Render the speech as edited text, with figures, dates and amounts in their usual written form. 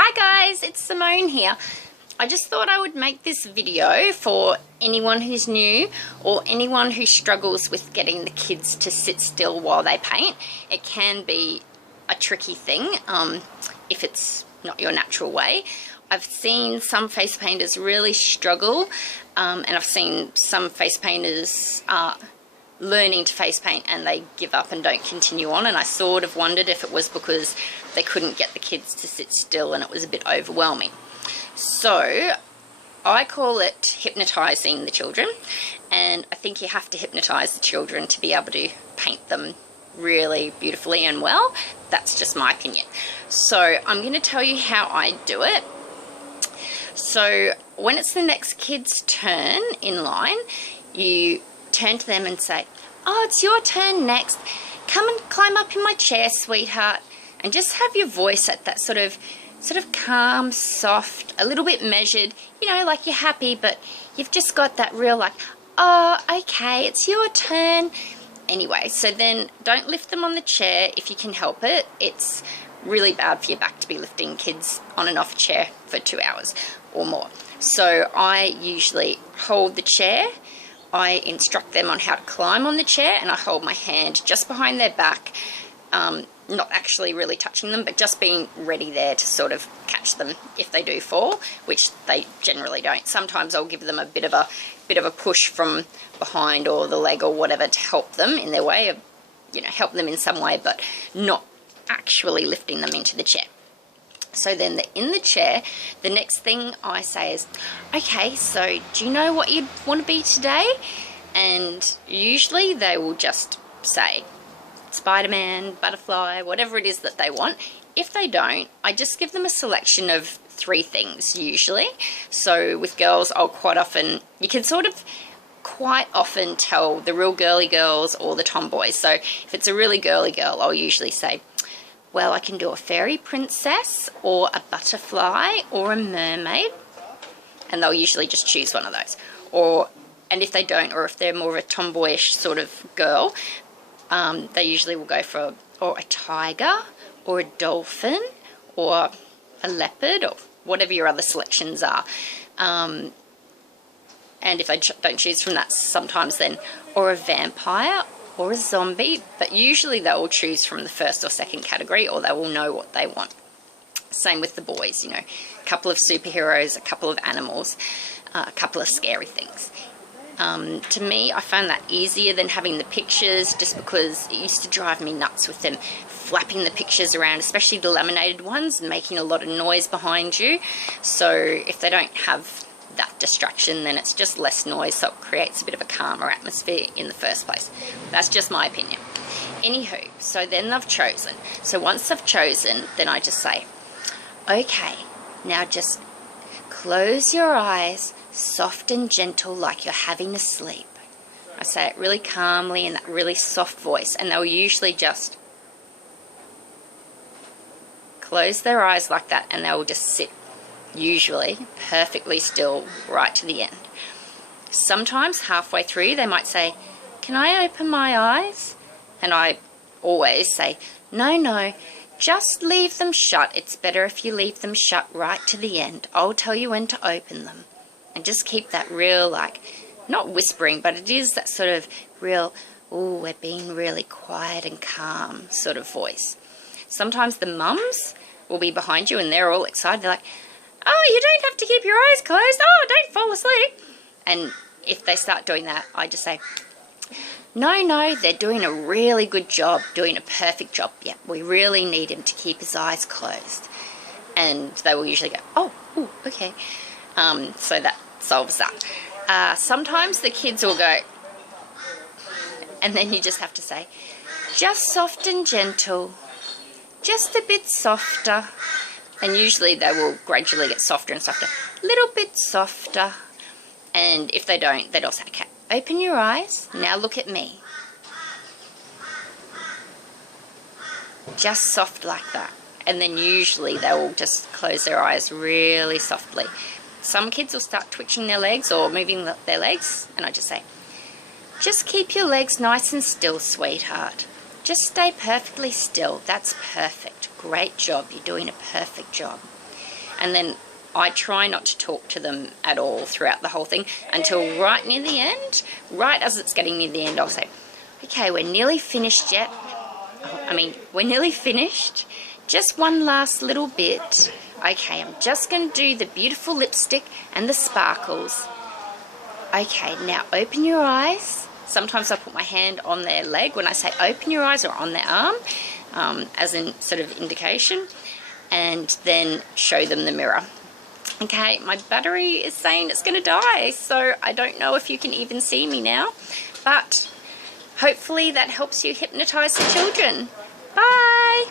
Hi guys, it's Simone here. I just thought I would make this video for anyone who's new or anyone who struggles with getting the kids to sit still while they paint. It can be a tricky thing if it's not your natural way. I've seen some face painters really struggle and I've seen some face painters learning to face paint and they give up and don't continue on, and I sort of wondered if it was because they couldn't get the kids to sit still and it was a bit overwhelming. So I call it hypnotizing the children, and I think you have to hypnotize the children to be able to paint them really beautifully and well. That's just my opinion. So I'm going to tell you how I do it. So when it's the next kid's turn in line, you turn to them and say, "Oh, it's your turn next. Come and climb up in my chair, sweetheart." And just have your voice at that sort of calm, soft, a little bit measured, you know, like you're happy, but you've just got that real like, "Oh, okay, it's your turn." Anyway, so then don't lift them on the chair if you can help it. It's really bad for your back to be lifting kids on and off a chair for 2 hours or more. So I usually hold the chair. I instruct them on how to climb on the chair, and I hold my hand just behind their back, not actually really touching them, but just being ready there to sort of catch them if they do fall, which they generally don't. Sometimes I'll give them a bit of a push from behind or the leg or whatever to help them in their way, you know, help them in some way, but not actually lifting them into the chair. So then they're in the chair. The next thing I say is, "Okay, so do you know what you'd want to be today?" And usually they will just say Spider-Man, butterfly, whatever it is that they want. If they don't, I just give them a selection of 3 things usually. So with girls, I'll quite often tell the real girly girls or the tomboys. So if it's a really girly girl, I'll usually say, "Well, I can do a fairy princess or a butterfly or a mermaid," and they'll usually just choose one of those. And if they don't, or if they're more of a tomboyish sort of girl, they usually will go for a tiger or a dolphin or a leopard or whatever your other selections are. And if they don't choose from that, sometimes then, or a vampire or a zombie, but usually they will choose from the first or second category, or they will know what they want. Same with the boys, you know, a couple of superheroes, a couple of animals, a couple of scary things. To me, I found that easier than having the pictures, just because it used to drive me nuts with them flapping the pictures around, especially the laminated ones, making a lot of noise behind you. So if they don't have that distraction, then it's just less noise, so it creates a bit of a calmer atmosphere in the first place. That's just my opinion. Anywho, so then they've chosen. So once they've chosen, then I just say, "Okay, now just close your eyes, soft and gentle, like you're having a sleep." I say it really calmly in that really soft voice, and they'll usually just close their eyes like that, and they will just sit usually perfectly still right to the end. Sometimes halfway through they might say, "Can I open my eyes?" And I always say, No, just leave them shut. It's better if you leave them shut right to the end. I'll tell you when to open them." And just keep that real, like, not whispering, but it is that sort of real, "Oh, we're being really quiet and calm" sort of voice. Sometimes the mums will be behind you and they're all excited. They're like, "Oh, you don't have to keep your eyes closed. Oh, don't fall asleep." And if they start doing that, I just say, No, they're doing a really good job, doing a perfect job. Yeah, we really need him to keep his eyes closed." And they will usually go, "Oh, ooh, okay." So that solves that. Sometimes the kids will go, and then you just have to say, "Just soft and gentle, just a bit softer." And usually they will gradually get softer and softer, a little bit softer. And if they don't, then I'll say, "Okay, open your eyes, now look at me." Just soft like that. And then usually they will just close their eyes really softly. Some kids will start twitching their legs or moving their legs, and I just say, "Just keep your legs nice and still, sweetheart. Just stay perfectly still. That's perfect. Great job. You're doing a perfect job." and then I try not to talk to them at all throughout the whole thing until right near the end. Right as it's getting near the end, I'll say, okay, we're nearly finished yet. We're nearly finished. Just one last little bit. Okay, I'm just going to do the beautiful lipstick and the sparkles. Okay, now open your eyes. Sometimes I put my hand on their leg when I say open your eyes, or on their arm, as in sort of indication, and then show them the mirror. Okay, my battery is saying it's going to die, so I don't know if you can even see me now, but hopefully that helps you hypnotize the children. Bye!